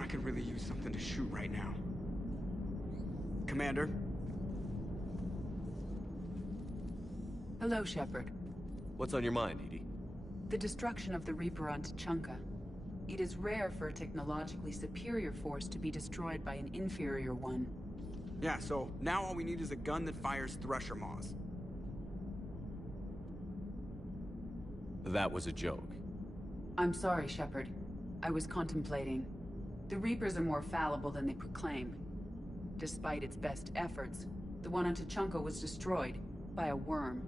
Damn, I could really use something to shoot right now. Commander? Hello, Shepard. What's on your mind, Edie? The destruction of the Reaper on Tuchanka. It is rare for a technologically superior force to be destroyed by an inferior one. Yeah, so now all we need is a gun that fires Thresher Maws. That was a joke. I'm sorry, Shepard. I was contemplating. The Reapers are more fallible than they proclaim. Despite its best efforts, the one on Tuchanka was destroyed by a worm.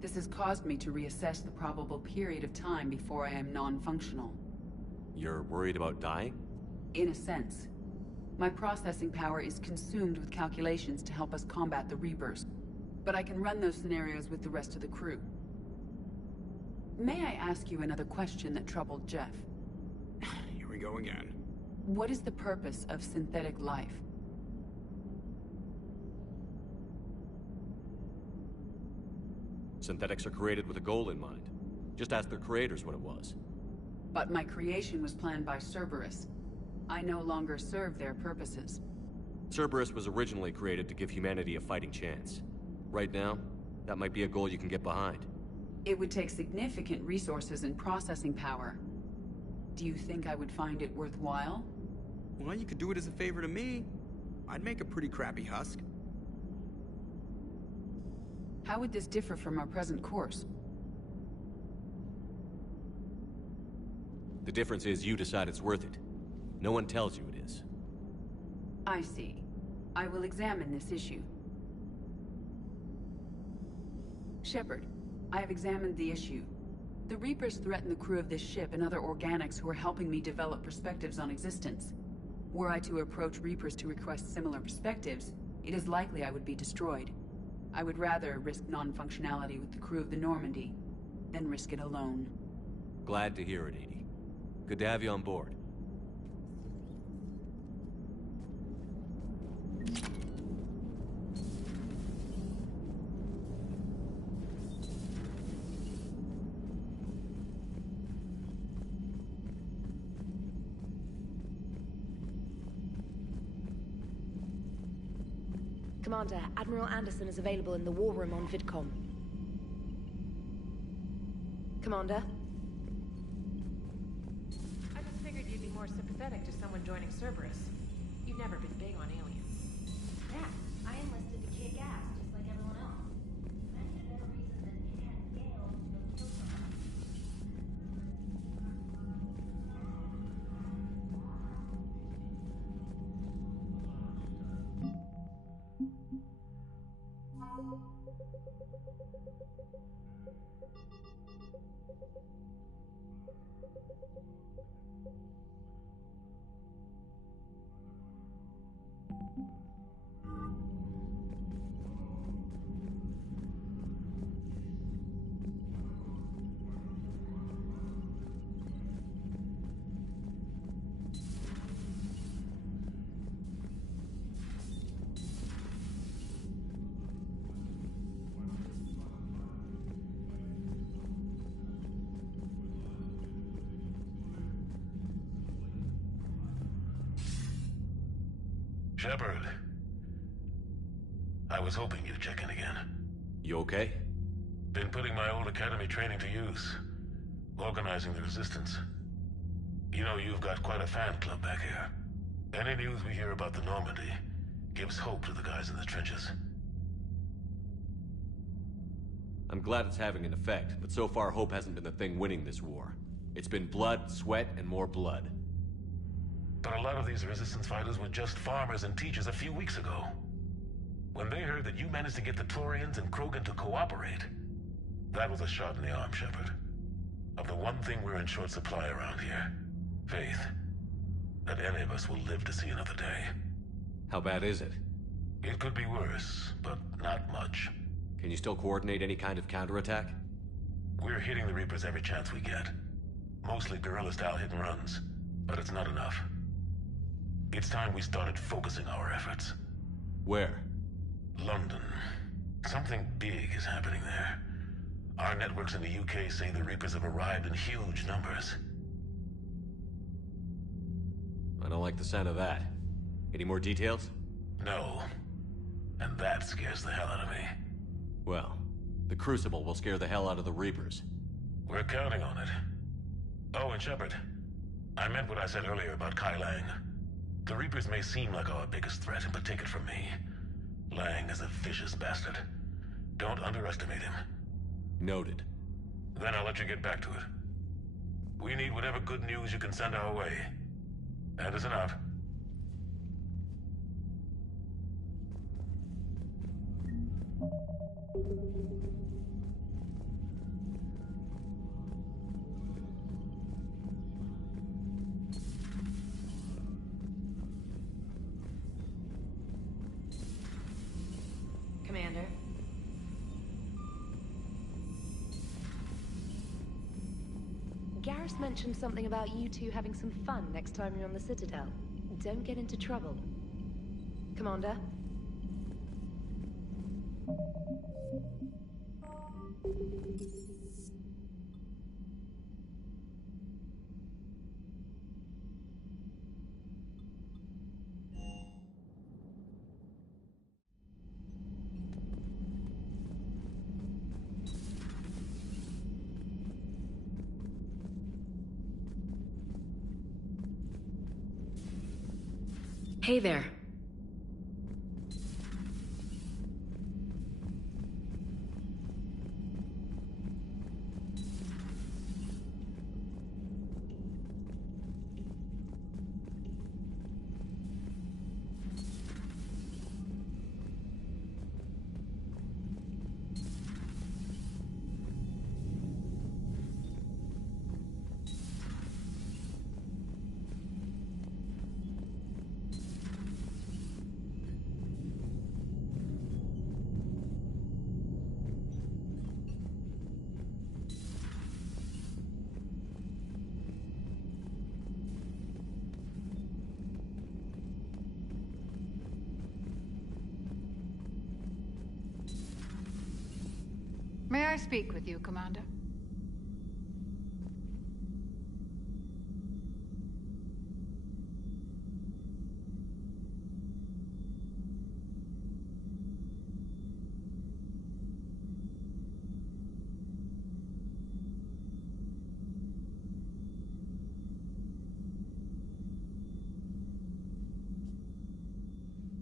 This has caused me to reassess the probable period of time before I am non-functional. You're worried about dying? In a sense. My processing power is consumed with calculations to help us combat the Reapers. But I can run those scenarios with the rest of the crew. May I ask you another question that troubled Jeff? Here we go again. What is the purpose of synthetic life? Synthetics are created with a goal in mind. Just ask their creators what it was. But my creation was planned by Cerberus. I no longer serve their purposes. Cerberus was originally created to give humanity a fighting chance. Right now, that might be a goal you can get behind. It would take significant resources and processing power. Do you think I would find it worthwhile? Well, you could do it as a favor to me. I'd make a pretty crappy husk. How would this differ from our present course? The difference is you decide it's worth it. No one tells you it is. I see. I will examine this issue. Shepard, I have examined the issue. The Reapers threaten the crew of this ship and other organics who are helping me develop perspectives on existence. Were I to approach Reapers to request similar perspectives, it is likely I would be destroyed. I would rather risk non-functionality with the crew of the Normandy than risk it alone. Glad to hear it, Edie. Good to have you on board. Commander, Admiral Anderson is available in the war room on VidCom. Commander? I just figured you'd be more sympathetic to someone joining Cerberus. You've never been big on aliens. Yeah, I enlisted to kick ass, just like everyone else. Many a better reason than Cat Gale to kill someone. Shepard. I was hoping you'd check in again. You okay? Been putting my old academy training to use. Organizing the resistance. You know, you've got quite a fan club back here. Any news we hear about the Normandy gives hope to the guys in the trenches. I'm glad it's having an effect, but so far hope hasn't been the thing winning this war. It's been blood, sweat, and more blood. But a lot of these resistance fighters were just farmers and teachers a few weeks ago. When they heard that you managed to get the Torians and Krogan to cooperate, that was a shot in the arm, Shepard. Of the one thing we're in short supply around here, faith. That any of us will live to see another day. How bad is it? It could be worse, but not much. Can you still coordinate any kind of counterattack? We're hitting the Reapers every chance we get. Mostly guerrilla-style hit-and-runs, but it's not enough. It's time we started focusing our efforts. Where? London. Something big is happening there. Our networks in the UK say the Reapers have arrived in huge numbers. I don't like the sound of that. Any more details? No. And that scares the hell out of me. Well, the Crucible will scare the hell out of the Reapers. We're counting on it. Oh, and Shepard, I meant what I said earlier about Kai Lang. The Reapers may seem like our biggest threat, but take it from me. Lang is a vicious bastard. Don't underestimate him. Noted. Then I'll let you get back to it. We need whatever good news you can send our way. Anderson out. Commander. Garrus mentioned something about you two having some fun next time you're on the Citadel. Don't get into trouble. Commander? Hey there. May I speak with you, Commander?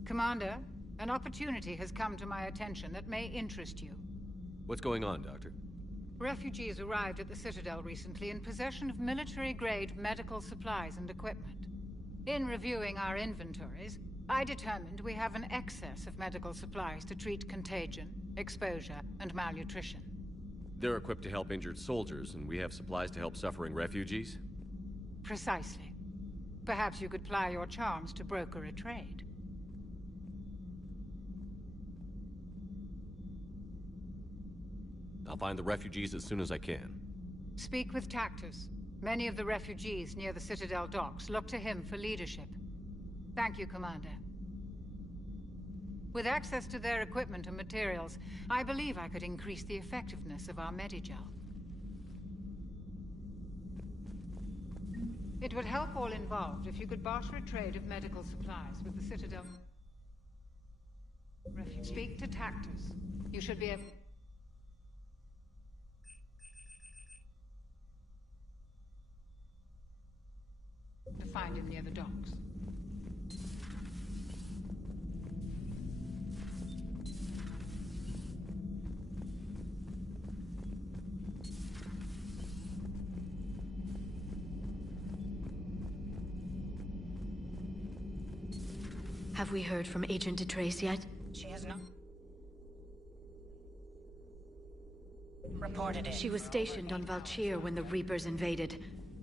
Commander, an opportunity has come to my attention that may interest you. What's going on, Doctor? Refugees arrived at the Citadel recently in possession of military-grade medical supplies and equipment. In reviewing our inventories, I determined we have an excess of medical supplies to treat contagion, exposure, and malnutrition. They're equipped to help injured soldiers, and we have supplies to help suffering refugees? Precisely. Perhaps you could ply your charms to broker a trade. I'll find the refugees as soon as I can. Speak with Tactus. Many of the refugees near the Citadel docks look to him for leadership. Thank you, Commander. With access to their equipment and materials, I believe I could increase the effectiveness of our Medigel. It would help all involved if you could barter a trade of medical supplies with the Citadel. Speak to Tactus. You should be able... to find him near the docks. Have we heard from Agent DeTrace yet? She has not reported it. She was stationed on Valchir when the Reapers invaded.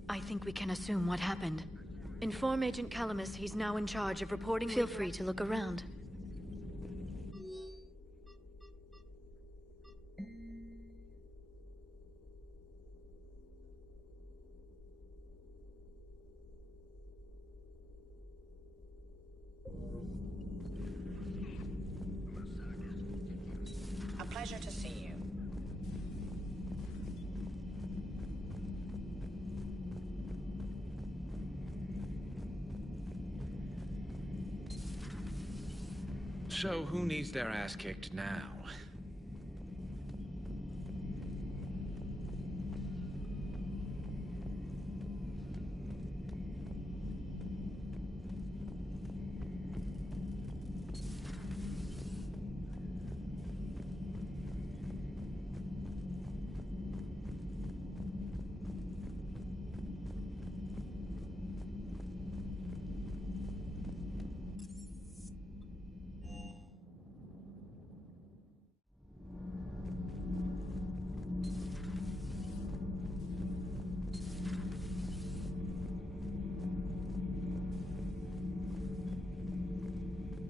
I think we can assume what happened. Inform Agent Calamus he's now in charge of reporting. Feel free to look around. A pleasure to see you. So who needs their ass kicked now?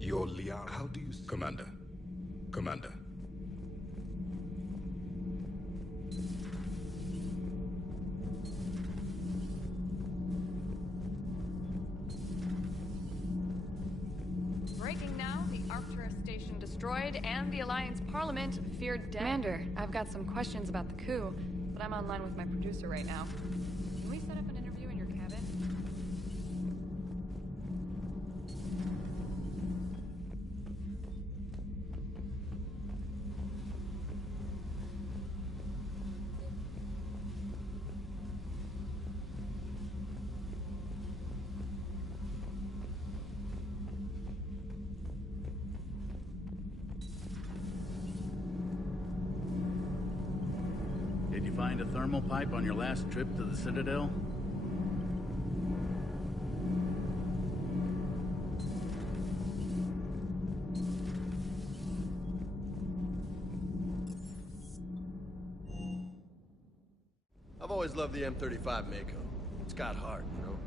You're Leon. How do you... Commander. Commander. Breaking now, the Arcturus station destroyed and the Alliance Parliament feared dead. Commander, I've got some questions about the coup, but I'm online with my producer right now. Can we set up an interview in your cabin? Did you find a thermal pipe on your last trip to the Citadel? I've always loved the M35 Mako. It's got heart, you know?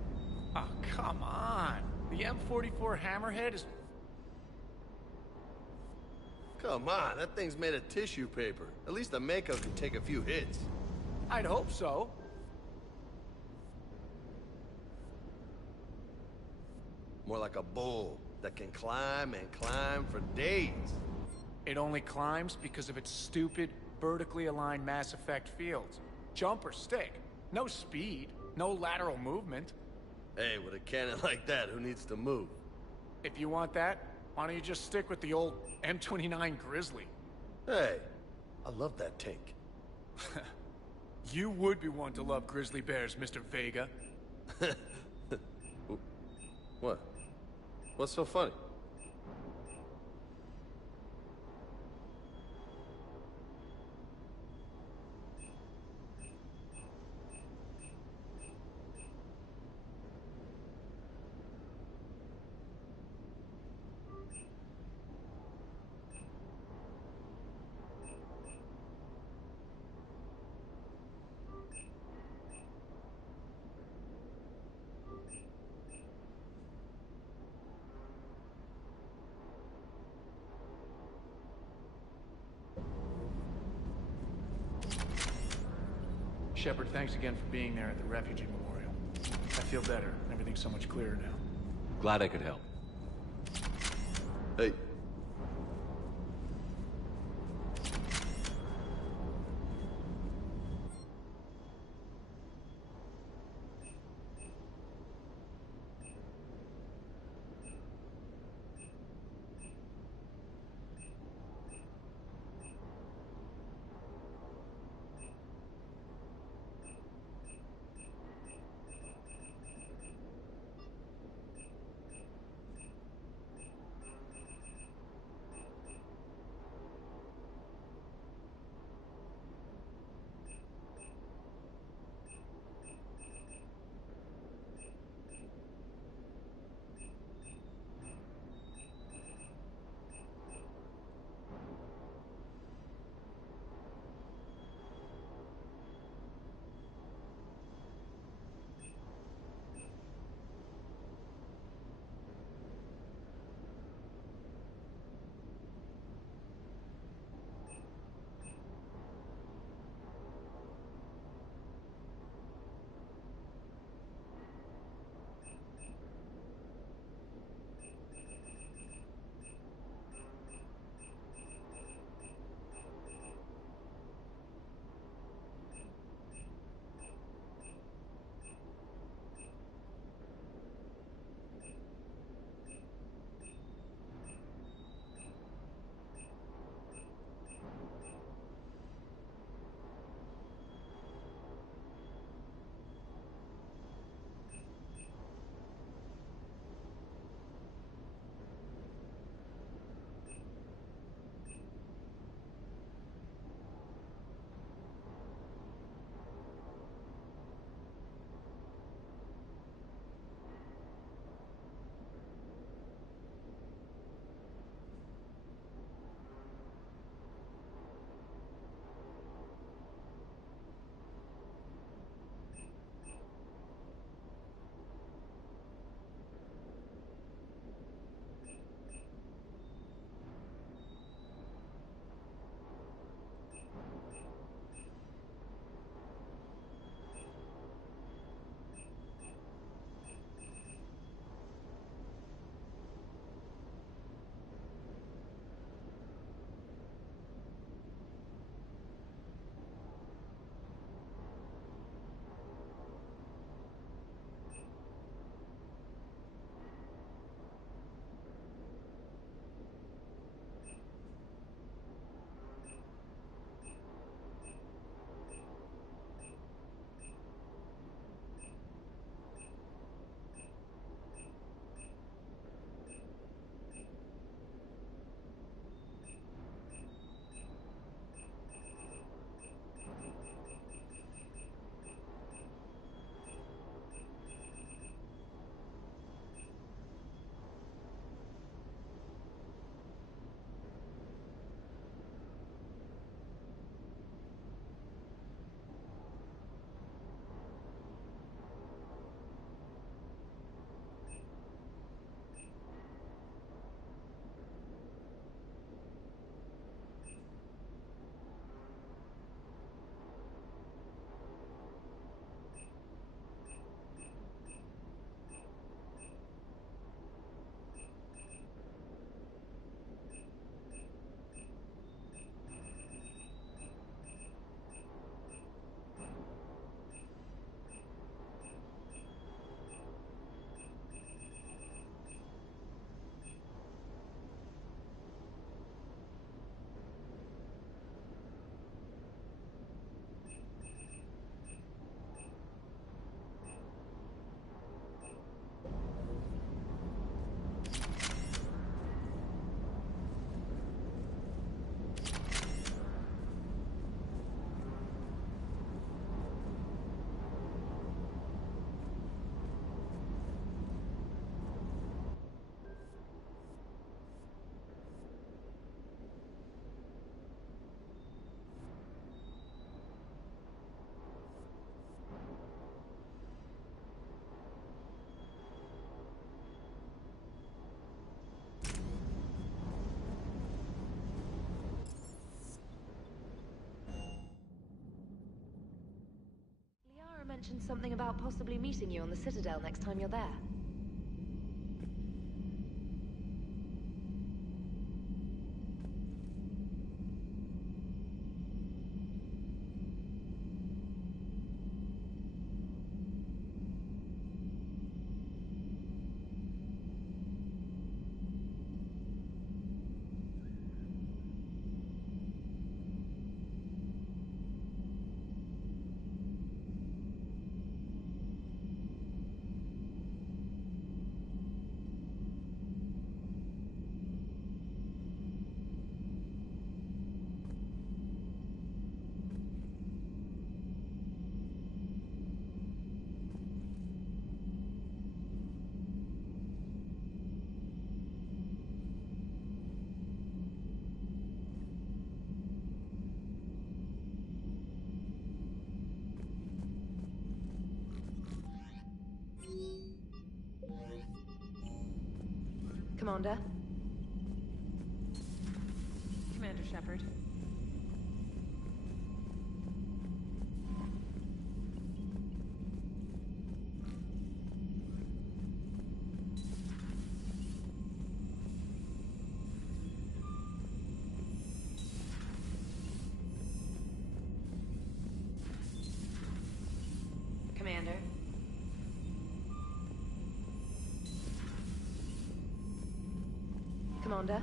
Oh, come on. The M44 Hammerhead is... Come on, that thing's made of tissue paper. At least the Mako can take a few hits. I'd hope so. More like a bull that can climb and climb for days. It only climbs because of its stupid, vertically aligned Mass Effect fields. Jump or stick. No speed, no lateral movement. Hey, with a cannon like that, who needs to move? If you want that, why don't you just stick with the old M29 Grizzly? Hey, I love that tank. You would be one to love grizzly bears, Mr. Vega. What? What's so funny? Shepard, thanks again for being there at the Refugee Memorial. I feel better. Everything's so much clearer now. Glad I could help. Hey. mentioned something about possibly meeting you on the Citadel next time you're there. Commander? Commander Shepard. Commander? Commander?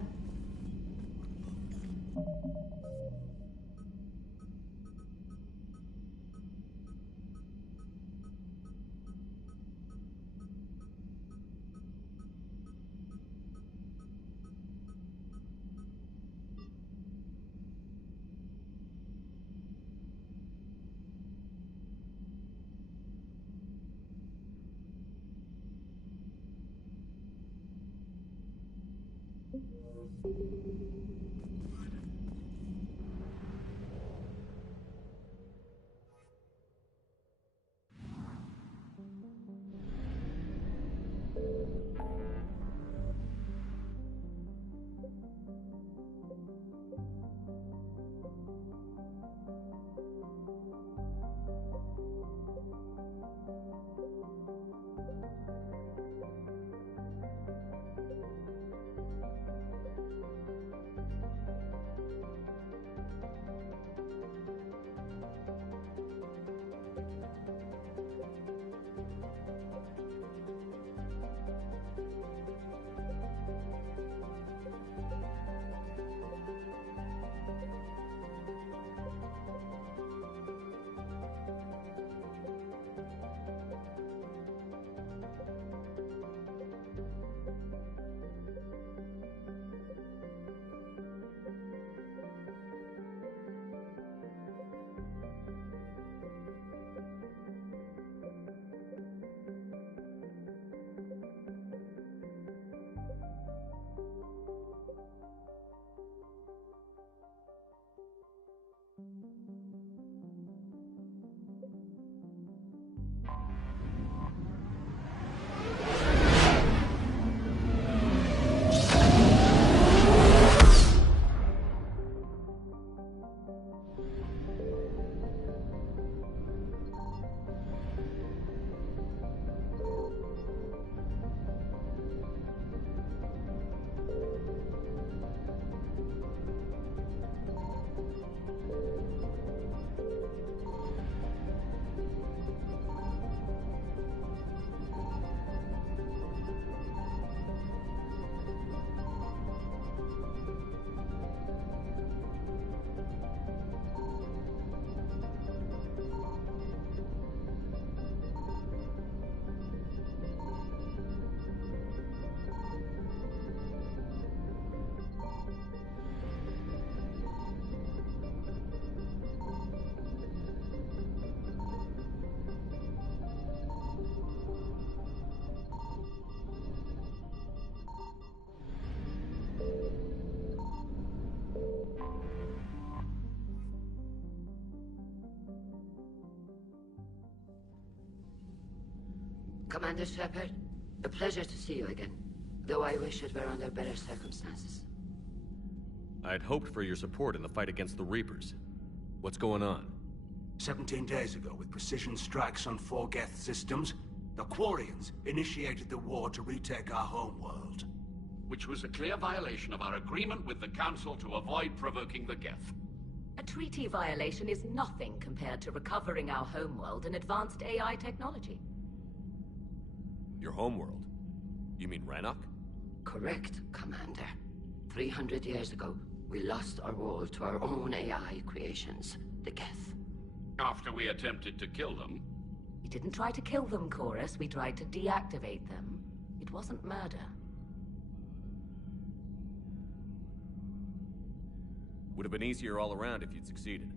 Commander Shepard, a pleasure to see you again, though I wish it were under better circumstances. I'd hoped for your support in the fight against the Reapers. What's going on? 17 days ago, with precision strikes on 4 Geth systems, the Quarians initiated the war to retake our homeworld. Which was a clear violation of our agreement with the Council to avoid provoking the Geth. A treaty violation is nothing compared to recovering our homeworld and advanced AI technology. Your homeworld? You mean Rannoch? Correct, Commander. 300 years ago, we lost our world to our own AI creations, the Geth. After we attempted to kill them? We didn't try to kill them, Chorus. We tried to deactivate them. It wasn't murder. Would have been easier all around if you'd succeeded.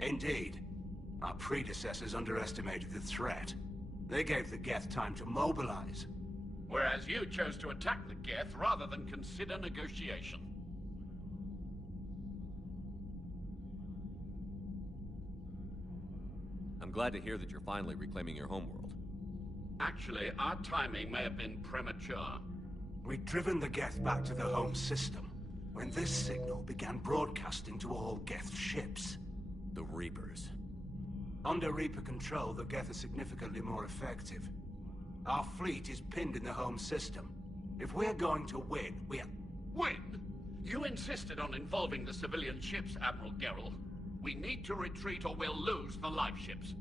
Indeed. Our predecessors underestimated the threat. They gave the Geth time to mobilize. Whereas you chose to attack the Geth rather than consider negotiation. I'm glad to hear that you're finally reclaiming your homeworld. Actually, our timing may have been premature. We'd driven the Geth back to the home system, when this signal began broadcasting to all Geth ships. The Reapers. Under Reaper control, the Geth are significantly more effective. Our fleet is pinned in the home system. If we're going to win, Win? You insisted on involving the civilian ships, Admiral Gerrel. We need to retreat or we'll lose the live ships.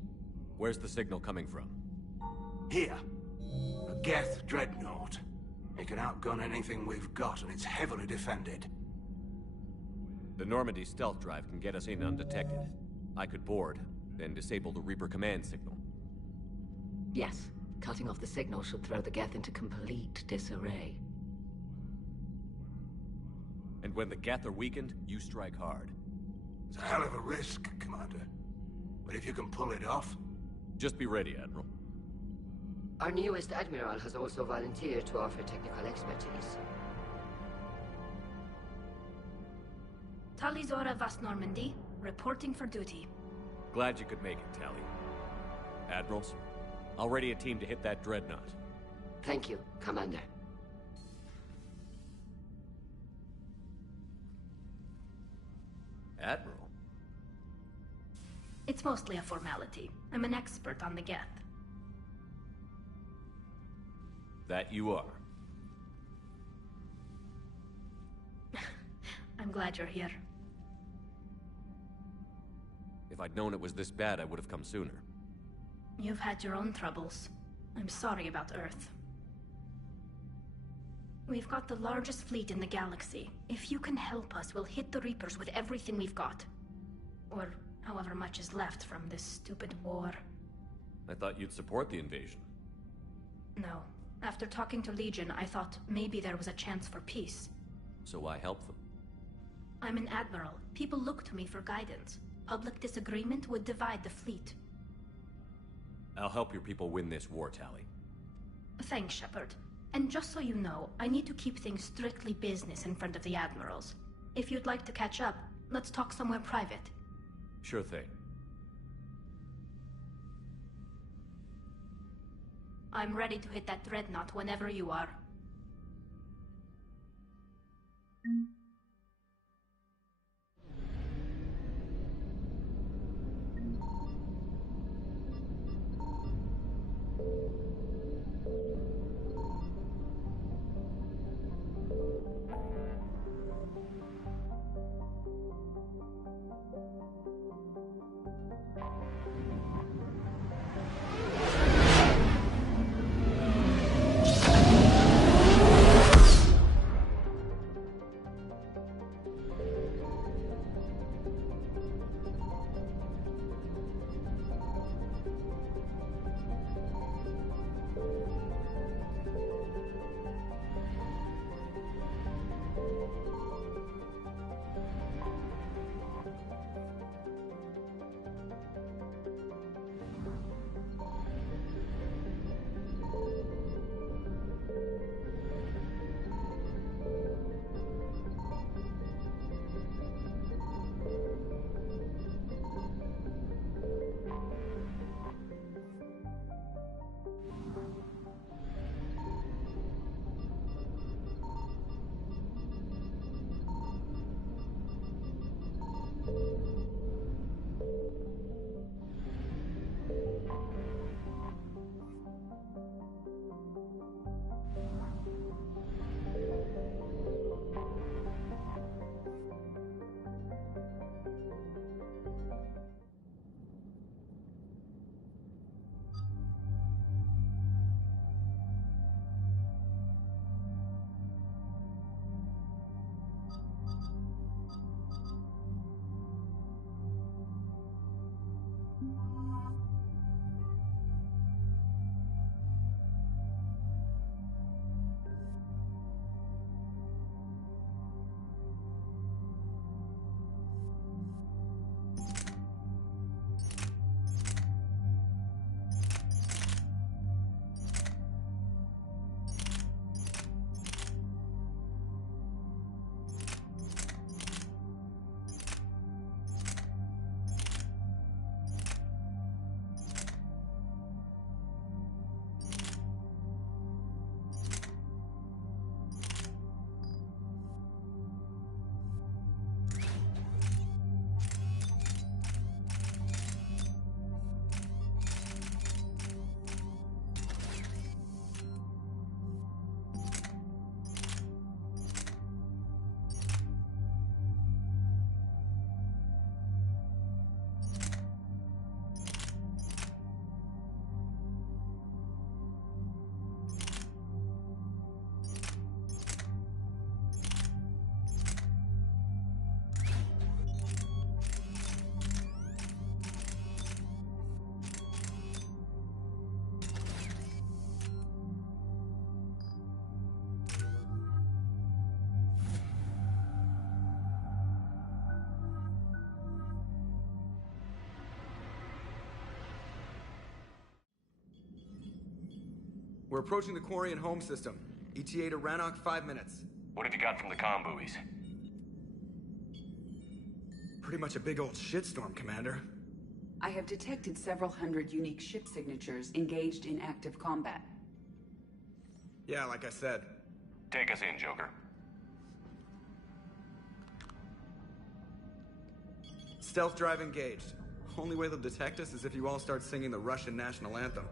Where's the signal coming from? Here. A Geth dreadnought. It can outgun anything we've got, and it's heavily defended. The Normandy stealth drive can get us in undetected. I could board, then disable the Reaper command signal. Yes. Cutting off the signal should throw the Geth into complete disarray. And when the Geth are weakened, you strike hard. It's a hell of a risk, Commander. But if you can pull it off... Just be ready, Admiral. Our newest Admiral has also volunteered to offer technical expertise. Talizora Vast Normandy, reporting for duty. Glad you could make it, Tally. Admirals, I'll ready a team to hit that dreadnought. Thank you, Commander. Admiral? It's mostly a formality. I'm an expert on the Geth. That you are. I'm glad you're here. If I'd known it was this bad, I would have come sooner. You've had your own troubles. I'm sorry about Earth. We've got the largest fleet in the galaxy. If you can help us, we'll hit the Reapers with everything we've got. Or however much is left from this stupid war. I thought you'd support the invasion. No. After talking to Legion, I thought maybe there was a chance for peace. So I helped them. I'm an admiral. People look to me for guidance. Public disagreement would divide the fleet. I'll help your people win this war, Tally. Thanks, Shepard. And just so you know, I need to keep things strictly business in front of the admirals. If you'd like to catch up, let's talk somewhere private. Sure thing. I'm ready to hit that dreadnought whenever you are. We're approaching the Quarian home system. ETA to Rannoch, 5 minutes. What have you got from the comm buoys? Pretty much a big old shitstorm, Commander. I have detected several hundred unique ship signatures engaged in active combat. Yeah, like I said. Take us in, Joker. Stealth drive engaged. Only way they'll detect us is if you all start singing the Russian national anthem.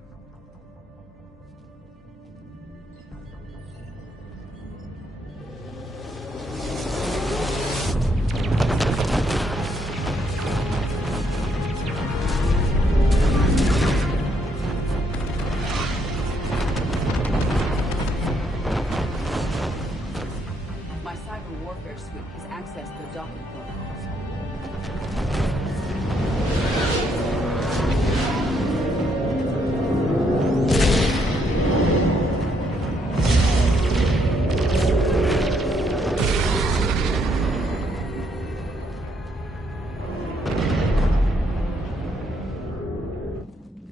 My cyber warfare suite has accessed the docking protocols.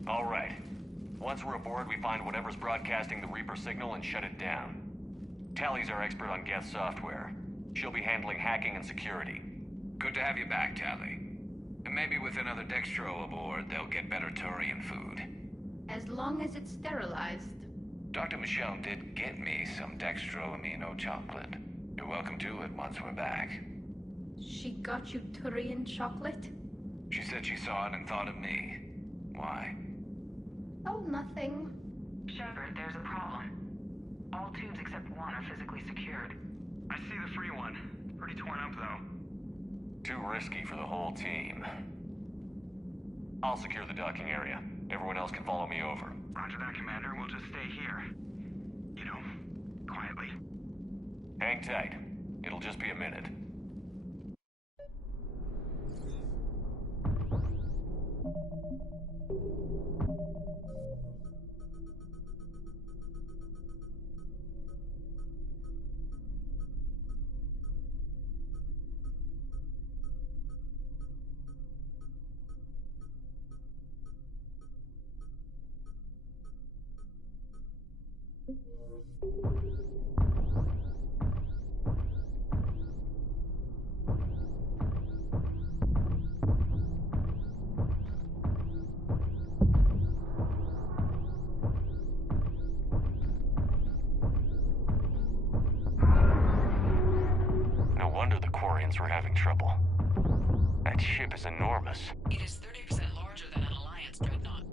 All right. Once we're aboard, we find whatever's broadcasting the Reaper signal and shut it down. Tally's our expert on Geth software. She'll be handling hacking and security. Good to have you back, Tally. And maybe with another Dextro aboard, they'll get better Turian food. As long as it's sterilized. Dr. Michelle did get me some Dextro Amino chocolate. You're welcome to it once we're back. She got you Turian chocolate? She said she saw it and thought of me. Why? Oh, nothing. Shepard, there's a problem. All tubes except one are physically secured. I see the free one. It's pretty torn up, though. Too risky for the whole team. I'll secure the docking area. Everyone else can follow me over. Roger that, Commander. We'll just stay here. You know, quietly. Hang tight. It'll just be a minute. No wonder the Quarians were having trouble. That ship is enormous. It is 30% larger than an Alliance dreadnought.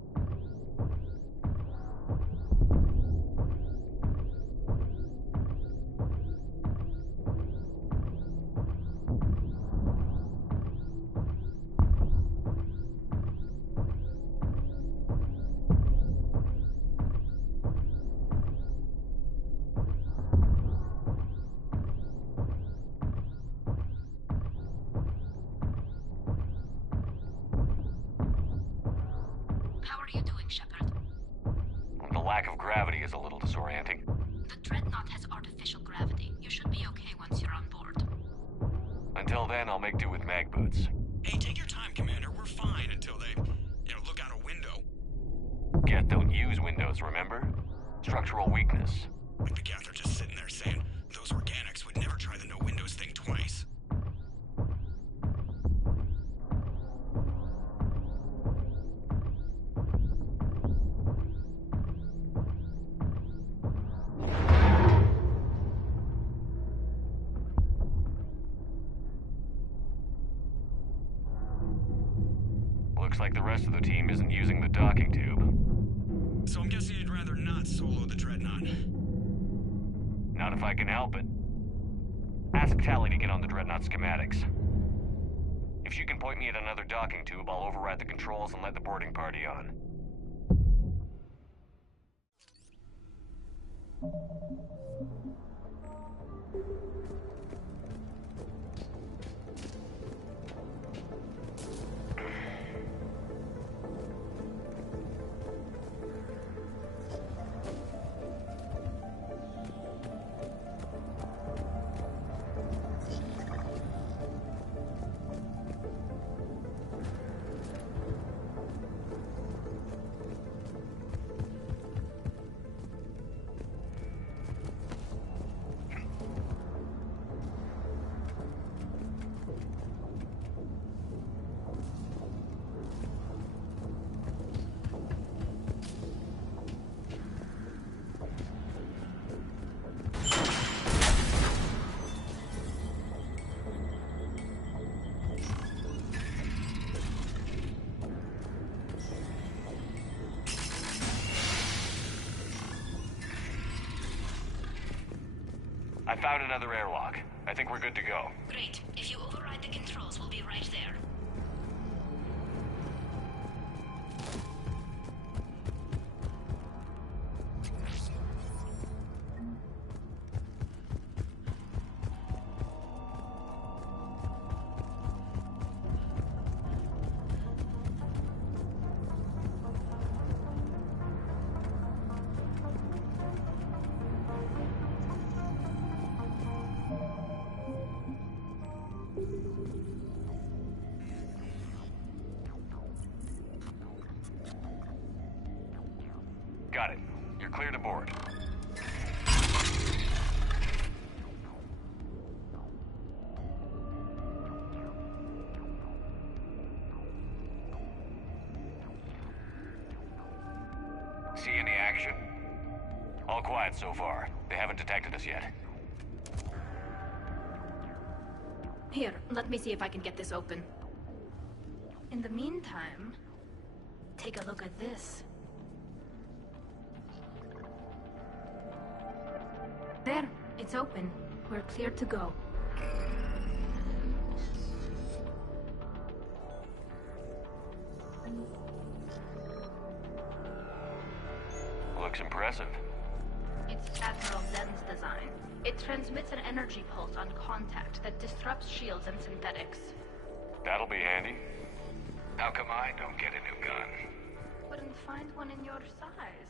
How are you doing, Shepard? The lack of gravity is a little disorienting. The Dreadnought has artificial gravity. You should be okay once you're on board. Until then, I'll make do with mag boots. Hey, take your time, Commander. We're fine until they, look out a window. Geth don't use windows, remember? Structural weakness. Like the Geth are just sitting there saying, those organics would never try the no windows thing twice. Looks like the rest of the team isn't using the docking tube. So I'm guessing you'd rather not solo the Dreadnought. Not if I can help it. Ask Tally to get on the Dreadnought schematics. If she can point me at another docking tube, I'll override the controls and let the boarding party on. I found another airlock. I think we're good to go. Great. If you override the controls, we'll be right there. Got it. You're clear to board. See any action? All quiet so far. They haven't detected us yet. Here, let me see if I can get this open. In the meantime, take a look at this. There, it's open. We're clear to go. Looks impressive. It's Admiral Zen's design. It transmits an energy pulse on contact that disrupts shields and synthetics. That'll be handy. How come I don't get a new gun? Couldn't find one in your size.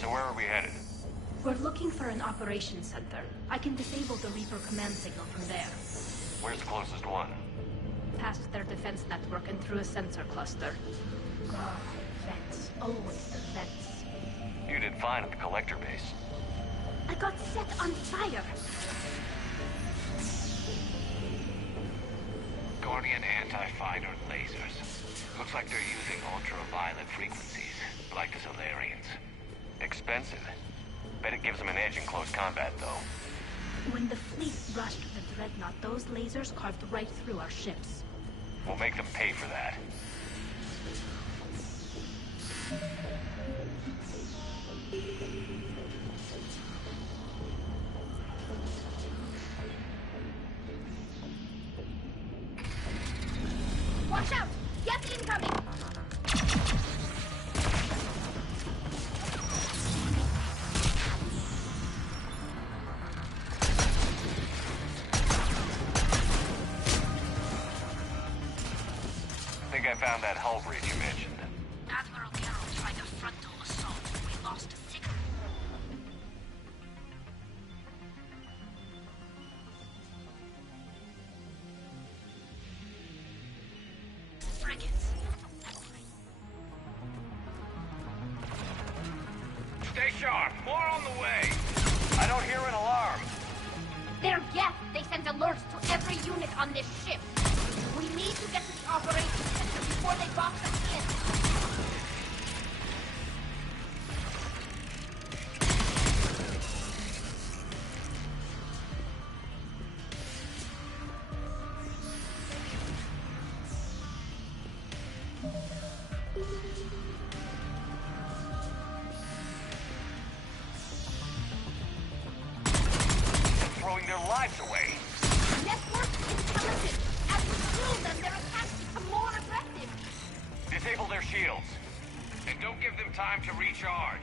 So where are we headed? We're looking for an operations center. I can disable the Reaper command signal from there. Where's the closest one? Past their defense network and through a sensor cluster. Oh, vents. Always the vents. You did fine at the collector base. I got set on fire! Guardian anti-fighter lasers. Looks like they're using ultraviolet frequencies, like the Solarians. Expensive. Bet it gives them an edge in close combat, though. When the fleet rushed the Dreadnought, those lasers carved right through our ships. We'll make them pay for that. Watch out! Get incoming! Think I found that hull breach you mentioned. Admiral Carroll tried a frontal assault. We lost a signal. Frigates. Stay sharp. More on the way. I don't hear an alarm. They're Geth. They sent alerts to every unit on this ship. We need to get to the operations center before they box us in. lives away. Network intelligence. As we kill them, their attacks become more aggressive. Disable their shields. And don't give them time to recharge.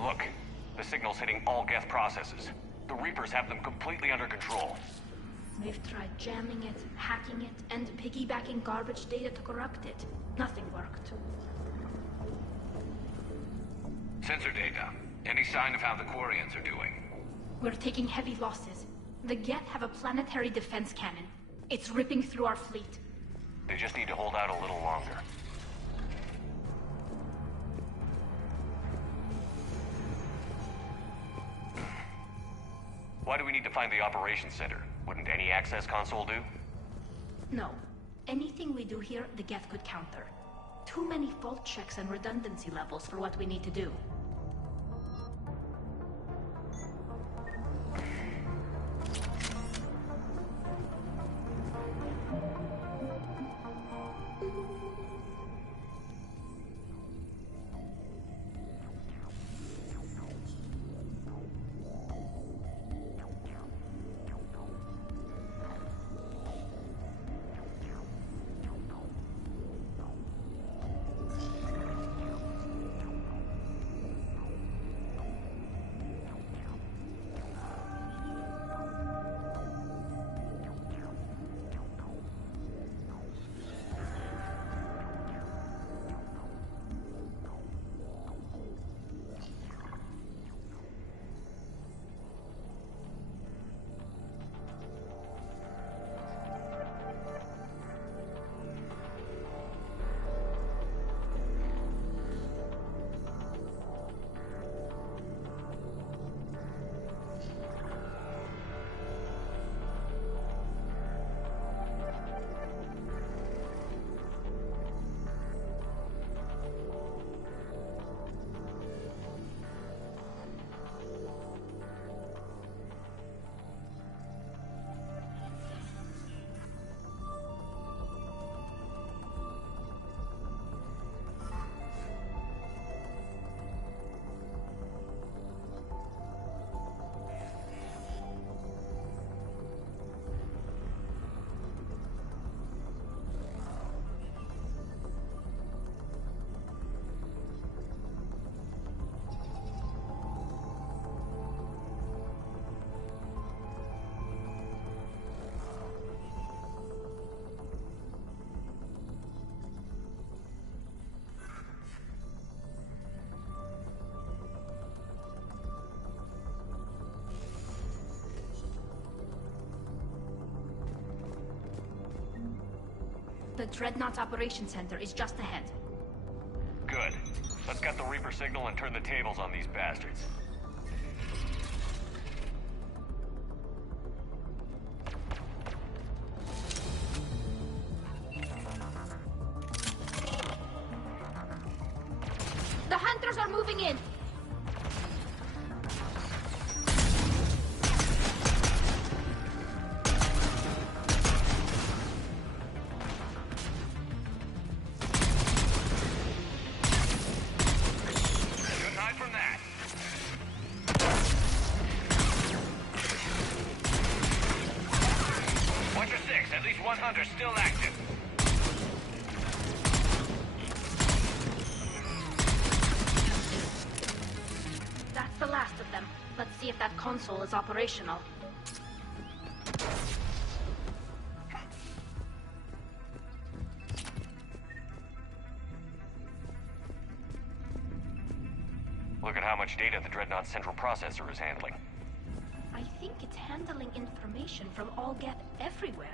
Look, the signal's hitting all Geth processes. The Reapers have them completely under control. We've tried jamming it, hacking it, and piggybacking garbage data to corrupt it. Nothing worked. Sensor data. Any sign of how the Quarians are doing? We're taking heavy losses. The Geth have a planetary defense cannon. It's ripping through our fleet. They just need to hold out a little longer. Why do we need to find the operations center? Wouldn't any access console do? No. Anything we do here, the Geth could counter. Too many fault checks and redundancy levels for what we need to do. The Dreadnought Operations Center is just ahead. Good. Let's get the Reaper signal and turn the tables on these bastards. The hunters are moving in! Still active. That's the last of them. Let's see if that console is operational. Look at how much data the Dreadnought's central processor is handling. I think it's handling information from all Geth everywhere.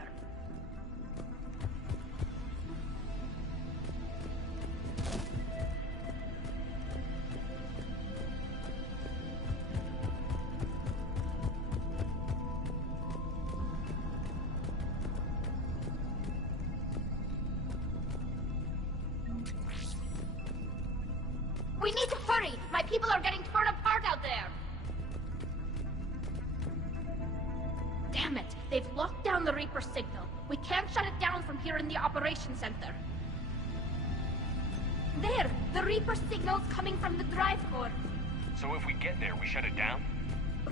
We need to hurry! My people are getting torn apart out there! Damn it! They've locked down the Reaper signal. We can't shut it down from here in the operations center. There! The Reaper signal's coming from the drive core. So if we get there, we shut it down?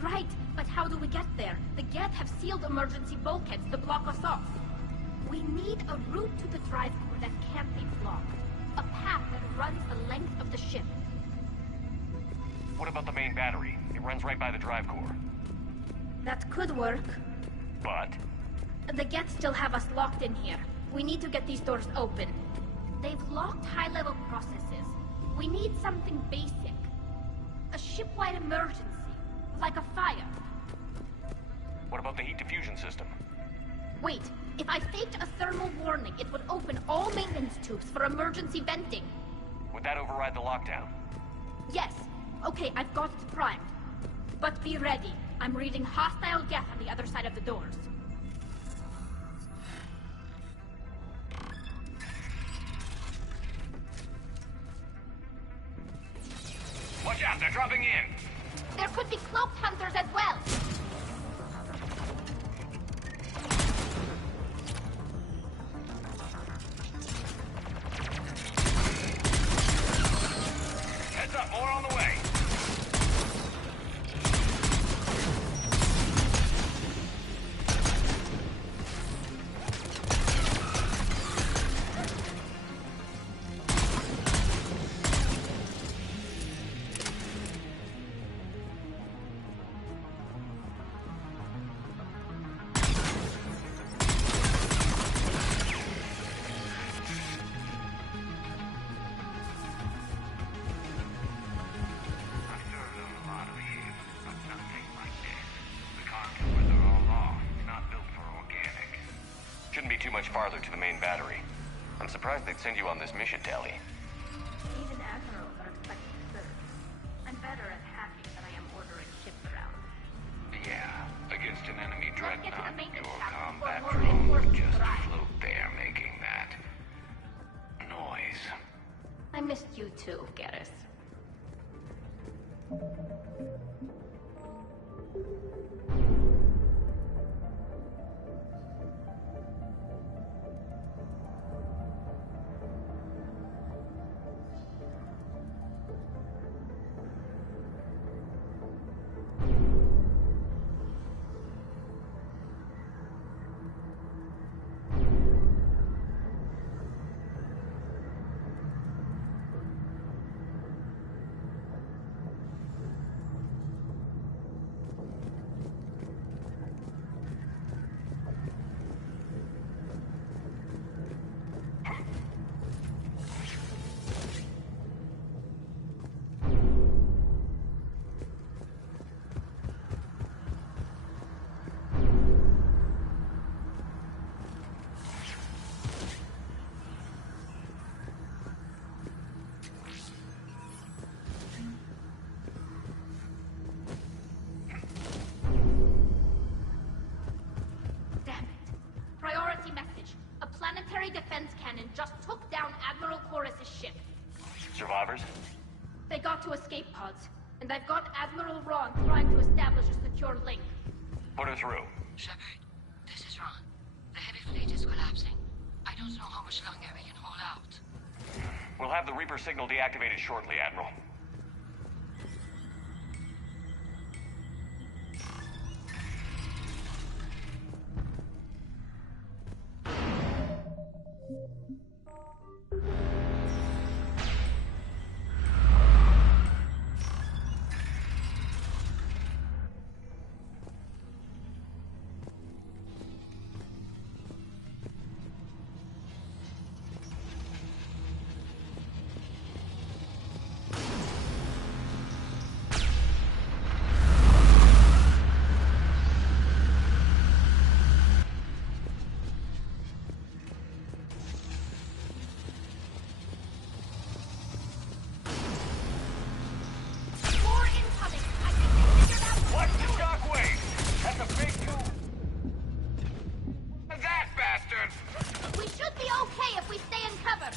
Right, but how do we get there? The Geth have sealed emergency bulkheads to block us off. We need a route to the drive core that can't be blocked. A path that runs the length of the ship. What about the main battery? It runs right by the drive core. That could work. But? The Geth still have us locked in here. We need to get these doors open. They've locked high-level processes. We need something basic. A ship-wide emergency. Like a fire. What about the heat diffusion system? Wait, if I faked a thermal warning, it would open all maintenance tubes for emergency venting. Would that override the lockdown? Yes. Okay, I've got it primed. But be ready. I'm reading hostile Geth on the other side of the doors. Watch out, they're dropping in! There could be cloaked hunters as well! Heads up, more on the way! Farther to the main battery. I'm surprised they'd send you on this mission, Tally. Even admirals are expected to serve. I'm better at hacking than I am ordering ships around. Yeah, against an enemy dreadnought, your cabin combat before more drone would reinforcements just arrive. float there making that noise. I missed you too, Garrus. Defense cannon just took down Admiral Chorus's ship. Survivors? They got to escape pods, and I've got Admiral Ron trying to establish a secure link. Put her through. Shepard, this is Ron. The heavy fleet is collapsing. I don't know how much longer we can hold out. We'll have the Reaper signal deactivated shortly, Admiral. cover!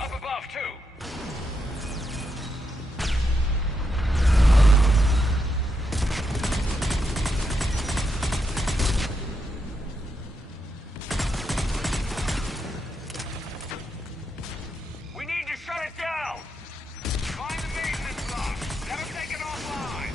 Up above, too. We need to shut it down. Find the maintenance block. Let him take it offline.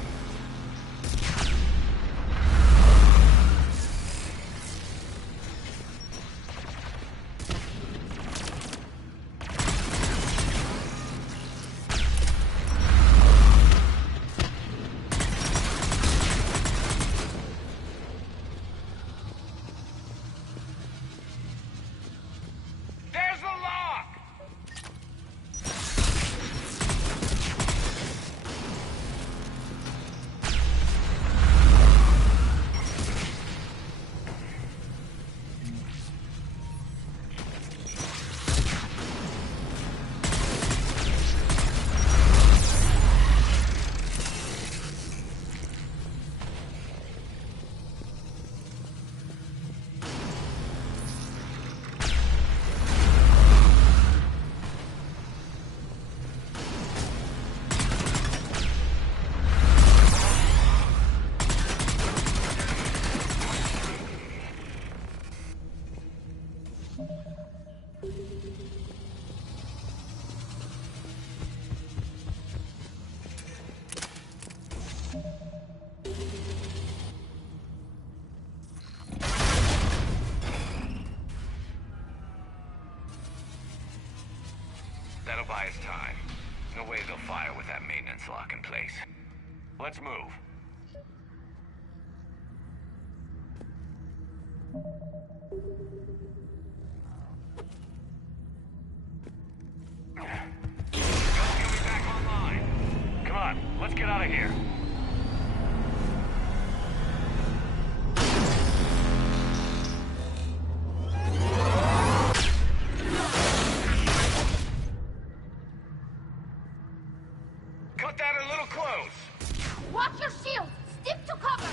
There's the lock! That'll buy us time. No way they'll fire with that maintenance lock in place. Let's move. He'll be back online. Come on, let's get out of here. Cut that a little close. Watch your shield! Stick to cover!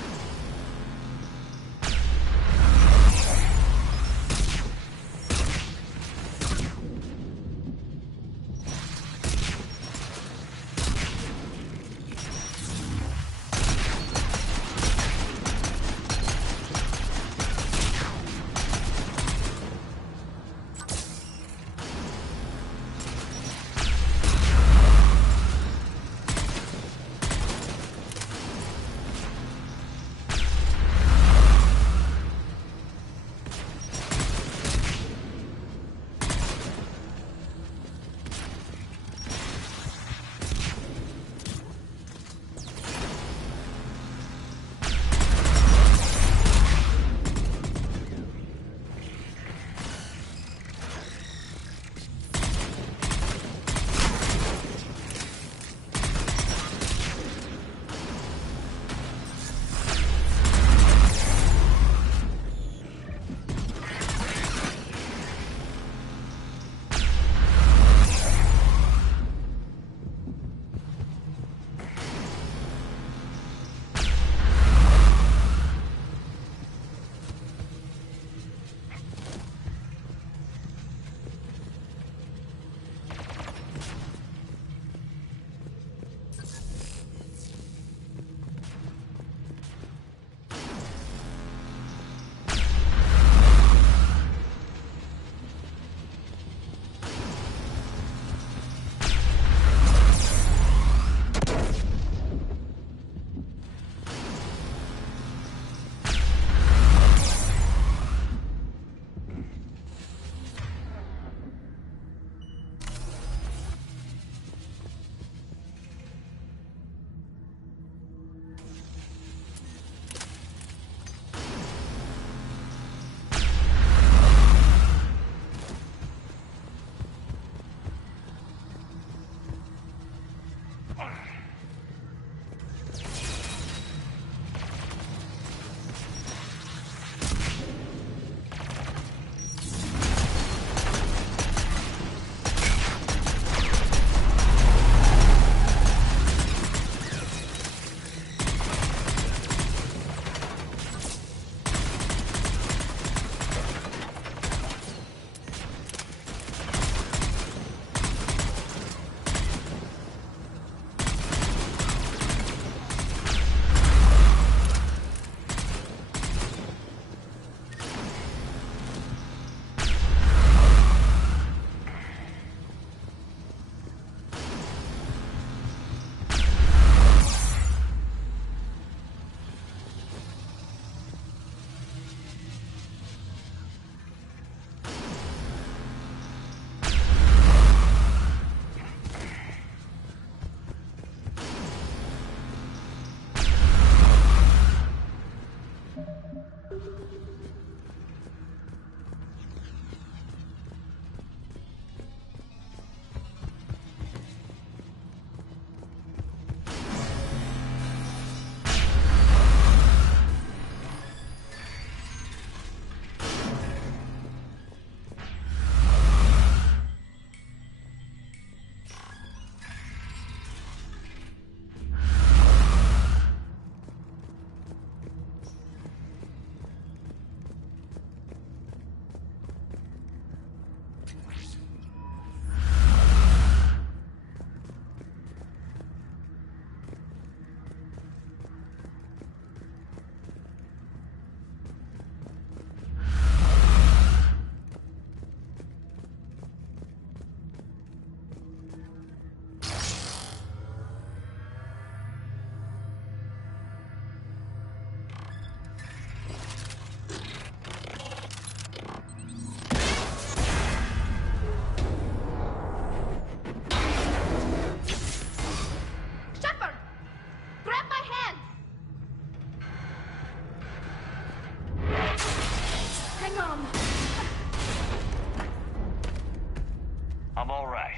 I'm all right.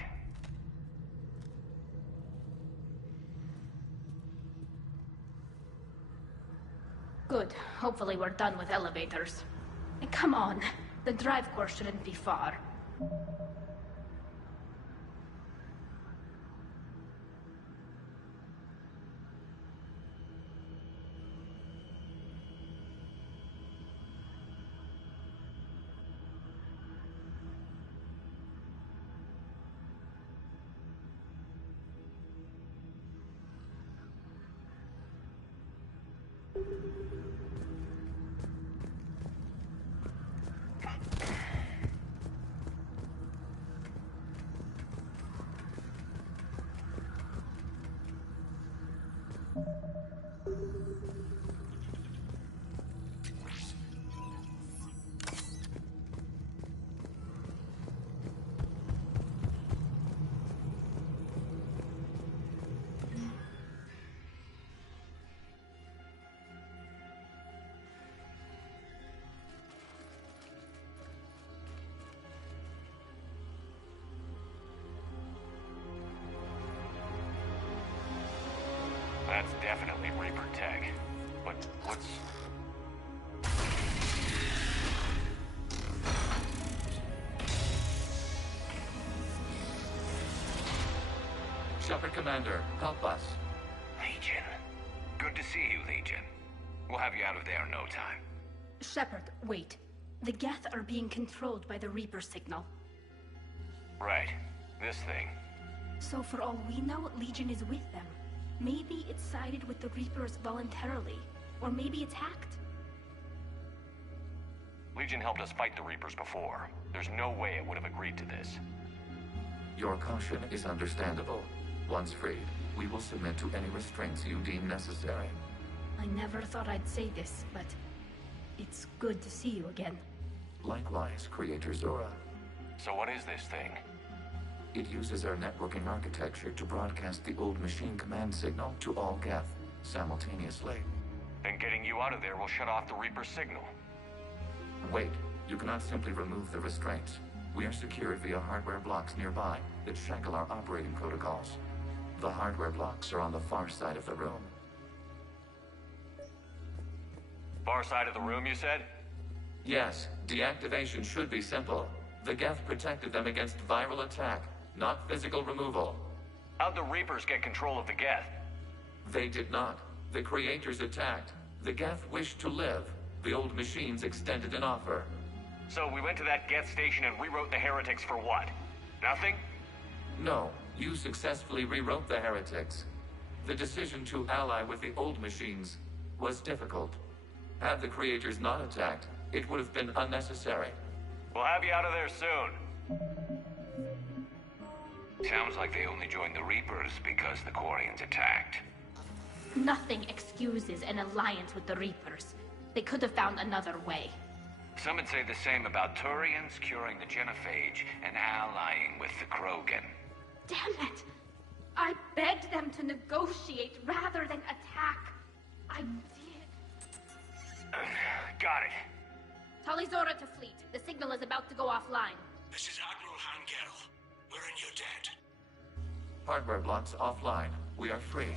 Good. Hopefully we're done with elevators. And come on, the drive course shouldn't be far. That's definitely Reaper tech. But what's... Shepard Commander, help us. Legion. Good to see you, Legion. We'll have you out of there in no time. Shepard, wait. The Geth are being controlled by the Reaper signal. Right. This thing. So for all we know, Legion is with them. Maybe it sided with the Reapers voluntarily. Or maybe it's hacked. Legion helped us fight the Reapers before. There's no way it would have agreed to this. Your caution is understandable. Once freed, we will submit to any restraints you deem necessary. I never thought I'd say this, but it's good to see you again. Likewise, Creator Zora. So what is this thing? It uses our networking architecture to broadcast the old machine command signal to all Geth simultaneously. Then getting you out of there will shut off the Reaper signal. Wait, you cannot simply remove the restraints. We are secured via hardware blocks nearby that shackle our operating protocols. The hardware blocks are on the far side of the room. Far side of the room, you said? Yes, deactivation should be simple. The Geth protected them against viral attack, not physical removal. How'd the Reapers get control of the Geth? They did not. The Creators attacked. The Geth wished to live. The old machines extended an offer. So we went to that Geth station and rewrote the heretics for what? Nothing? No, you successfully rewrote the heretics. The decision to ally with the old machines was difficult. Had the Creators not attacked, it would have been unnecessary. We'll have you out of there soon. Sounds like they only joined the Reapers because the Quarians attacked. Nothing excuses an alliance with the Reapers. They could have found another way. Some would say the same about Turians curing the genophage and allying with the Krogan. Damn it! I begged them to negotiate rather than attack. I did. Got it. Talizora to fleet. The signal is about to go offline. This is Admiral Hangel. We're in your debt. Hardware blocks offline. We are free.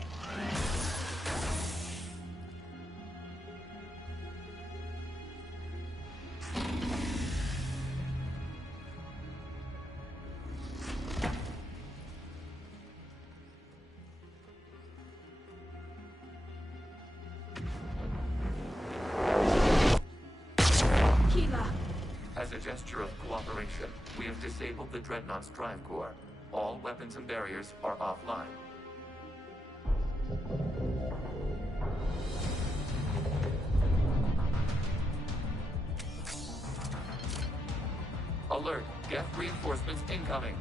As a gesture of cooperation, we have disabled the Dreadnought's drive core. All weapons and barriers are offline. Alert! Geth reinforcements incoming!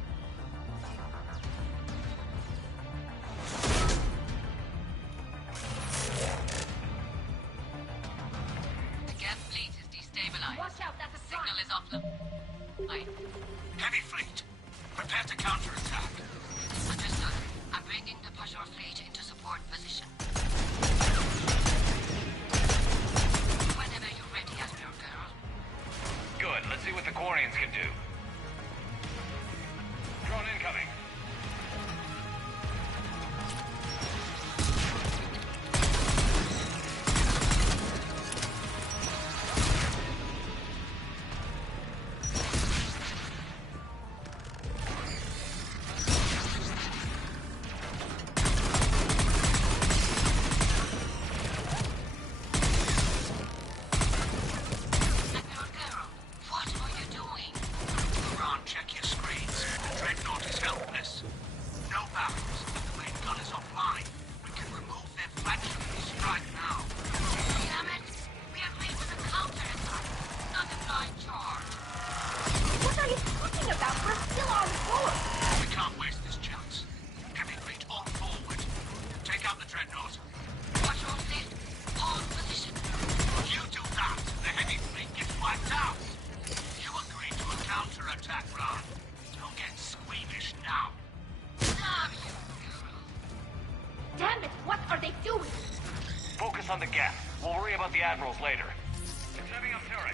Heavy fleet. Prepare to counterattack. Understood. I'm bringing the Pajor fleet into support position. Whenever you're ready, Admiral Girl. Good. Let's see what the Quarians can do. drone incoming. Focus on the gap. We'll worry about the admirals later. It's heavy up turret.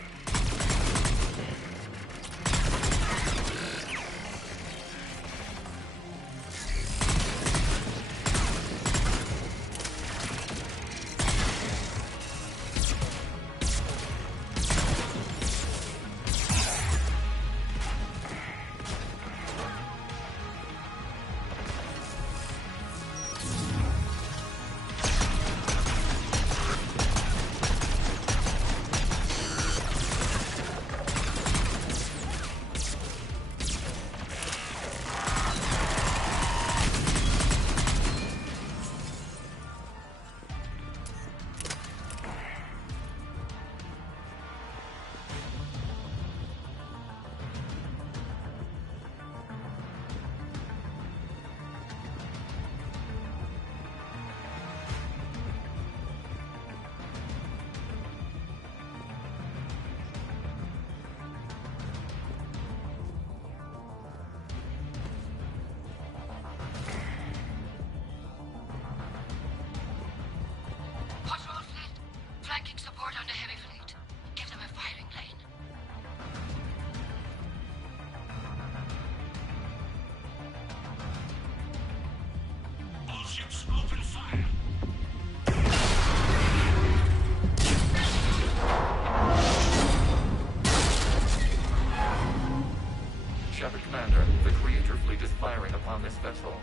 Commander, the Creator fleet is firing upon this vessel.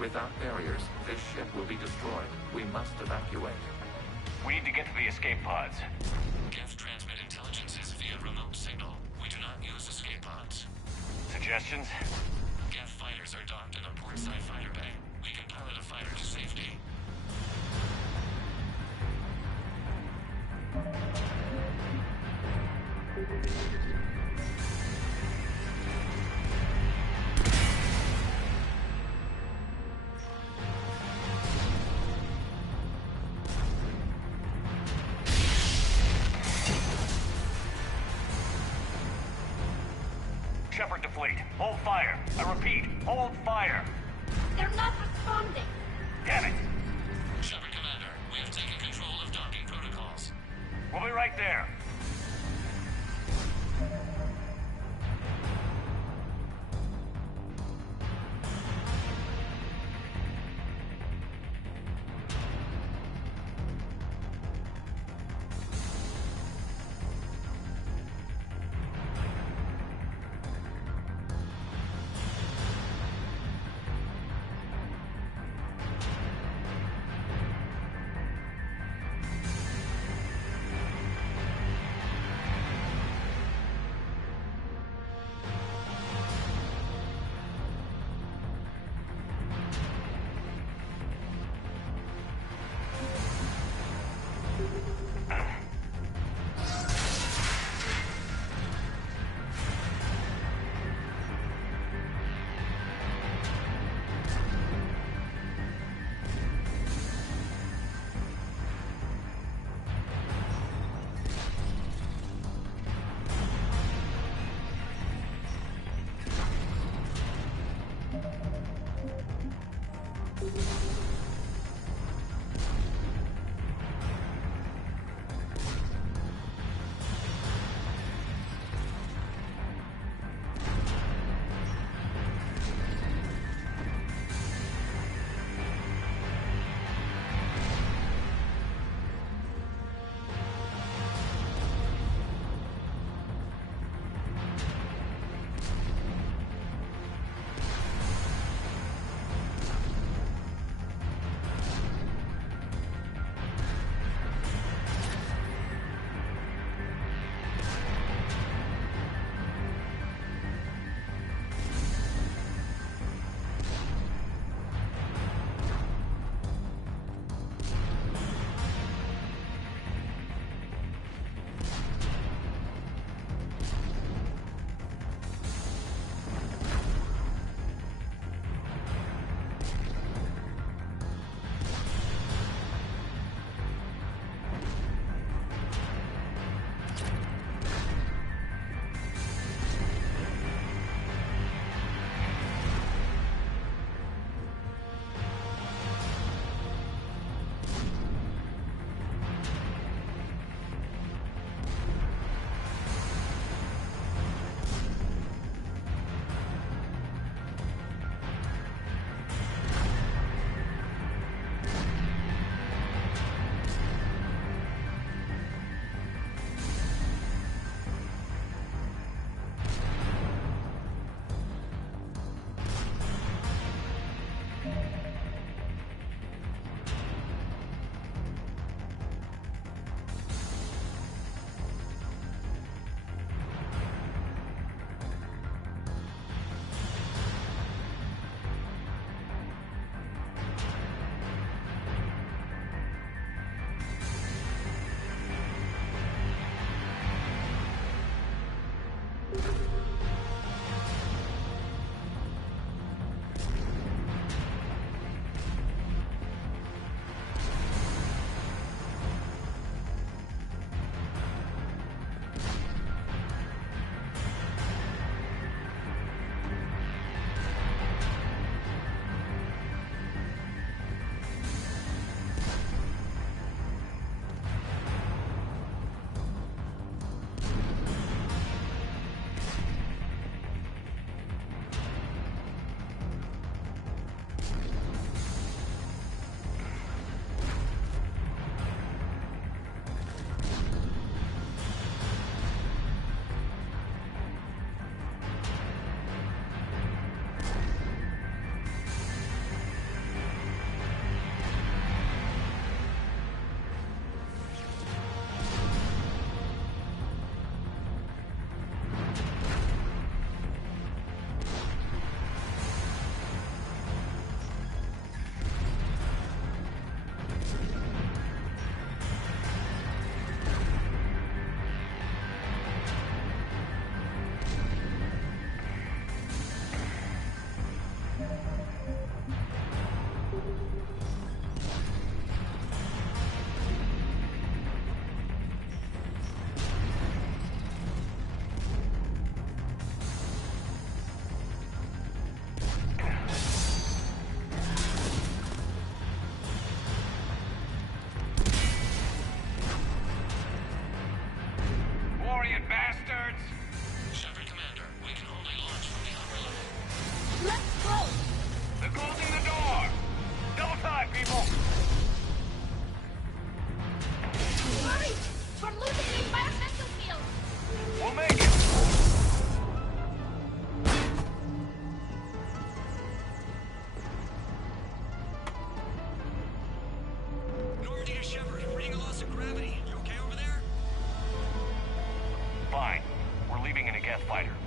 Without barriers, this ship will be destroyed. We must evacuate. We need to get to the escape pods. Geth transmit intelligences via remote signal. We do not use escape pods. Suggestions? Geth fighters are docked in a portside fighter bay. We can pilot a fighter to safety. Shepard to fleet. Hold fire. I repeat, hold fire. They're not responding. Damn it. Shepard Commander, we have taken control of docking protocols. We'll be right there.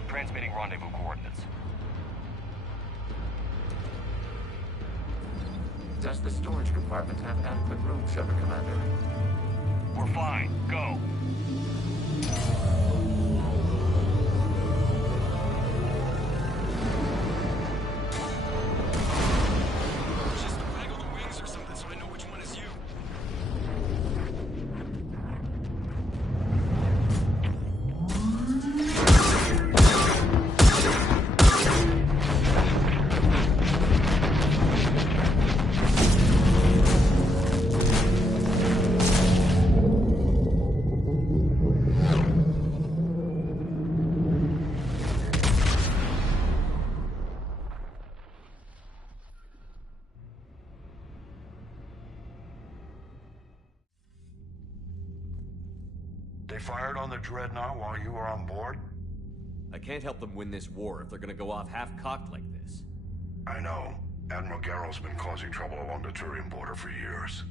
Transmitting rendezvous coordinates. Does the storage compartment have adequate room, Shepard Commander? We're fine. Go. Just waggle the wings or something so I know which one is you. They fired on the Dreadnought while you were on board? I can't help them win this war if they're gonna go off half-cocked like this. I know. Admiral Garrow's been causing trouble along the Turian border for years.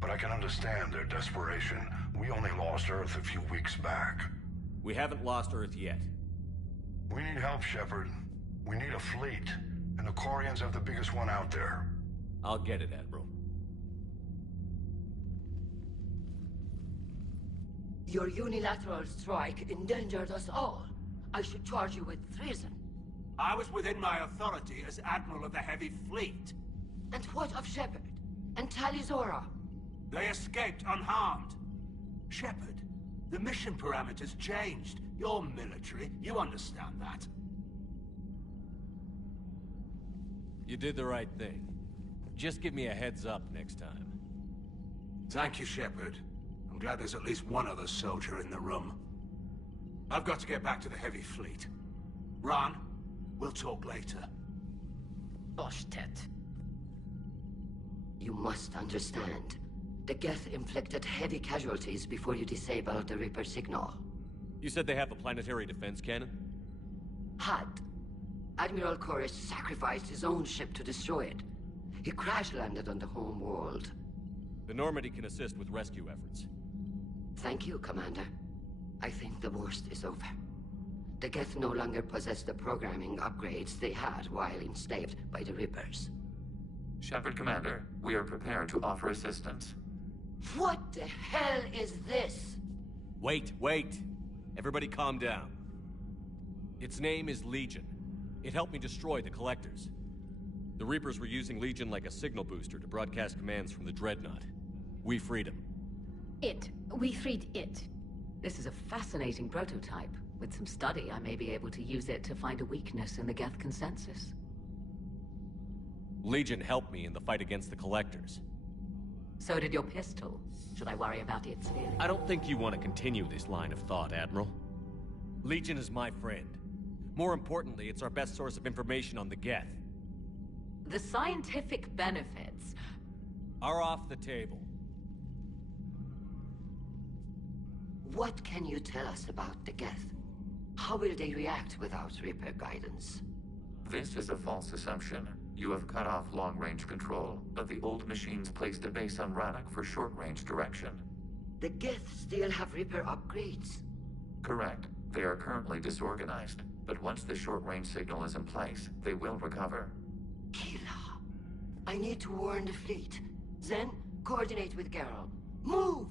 But I can understand their desperation. We only lost Earth a few weeks back. We haven't lost Earth yet. We need help, Shepard. We need a fleet. And the Quarians have the biggest one out there. I'll get it, Admiral. Your unilateral strike endangered us all. I should charge you with treason. I was within my authority as Admiral of the Heavy Fleet. And what of Shepard? And Talizora? They escaped unharmed. Shepard, the mission parameters changed. You're military, you understand that. You did the right thing. Just give me a heads up next time. Thank you, Shepard. I'm glad there's at least one other soldier in the room. I've got to get back to the Heavy Fleet. Ron, we'll talk later. Oshtet. You must understand. The Geth inflicted heavy casualties before you disabled the Reaper signal. You said they have a planetary defense cannon? Had. Admiral Koresh sacrificed his own ship to destroy it. He crash-landed on the home world. The Normandy can assist with rescue efforts. Thank you, Commander. I think the worst is over. The Geth no longer possess the programming upgrades they had while enslaved by the Reapers. Shepard Commander, we are prepared to offer assistance. What the hell is this? Wait. Everybody calm down. Its name is Legion. It helped me destroy the Collectors. The Reapers were using Legion like a signal booster to broadcast commands from the Dreadnought. We freed him. We freed it. This is a fascinating prototype. With some study, I may be able to use it to find a weakness in the Geth consensus. Legion helped me in the fight against the Collectors. So did your pistol. Should I worry about its feelings? I don't think you want to continue this line of thought, Admiral. Legion is my friend. More importantly, it's our best source of information on the Geth. The scientific benefits are off the table. What can you tell us about the Geth? How will they react without Reaper guidance? This is a false assumption. You have cut off long-range control, but the old machines placed a base on Rannoch for short-range direction. The Geth still have Reaper upgrades? Correct. They are currently disorganized, but once the short-range signal is in place, they will recover. Kila, I need to warn the fleet. Then, coordinate with Geralt. Move!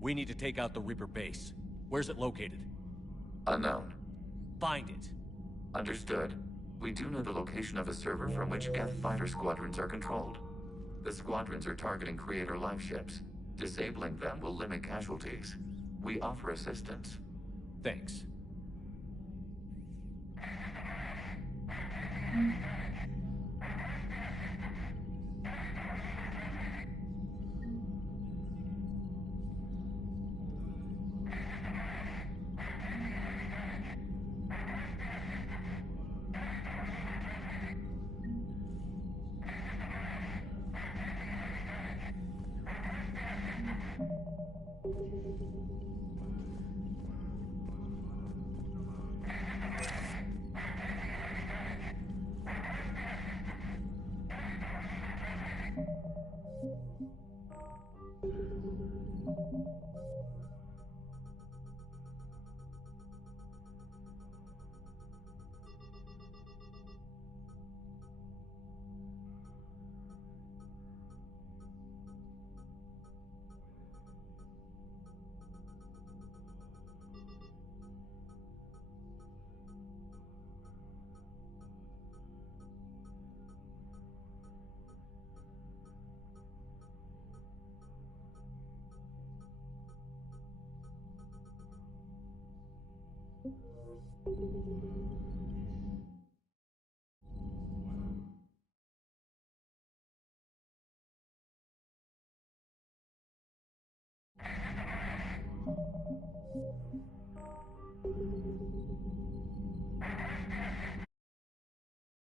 We need to take out the Reaper base. Where's it located? Unknown. Find it. Understood. We do know the location of a server from which Geth fighter squadrons are controlled. The squadrons are targeting Creator live ships. Disabling them will limit casualties. We offer assistance. Thanks.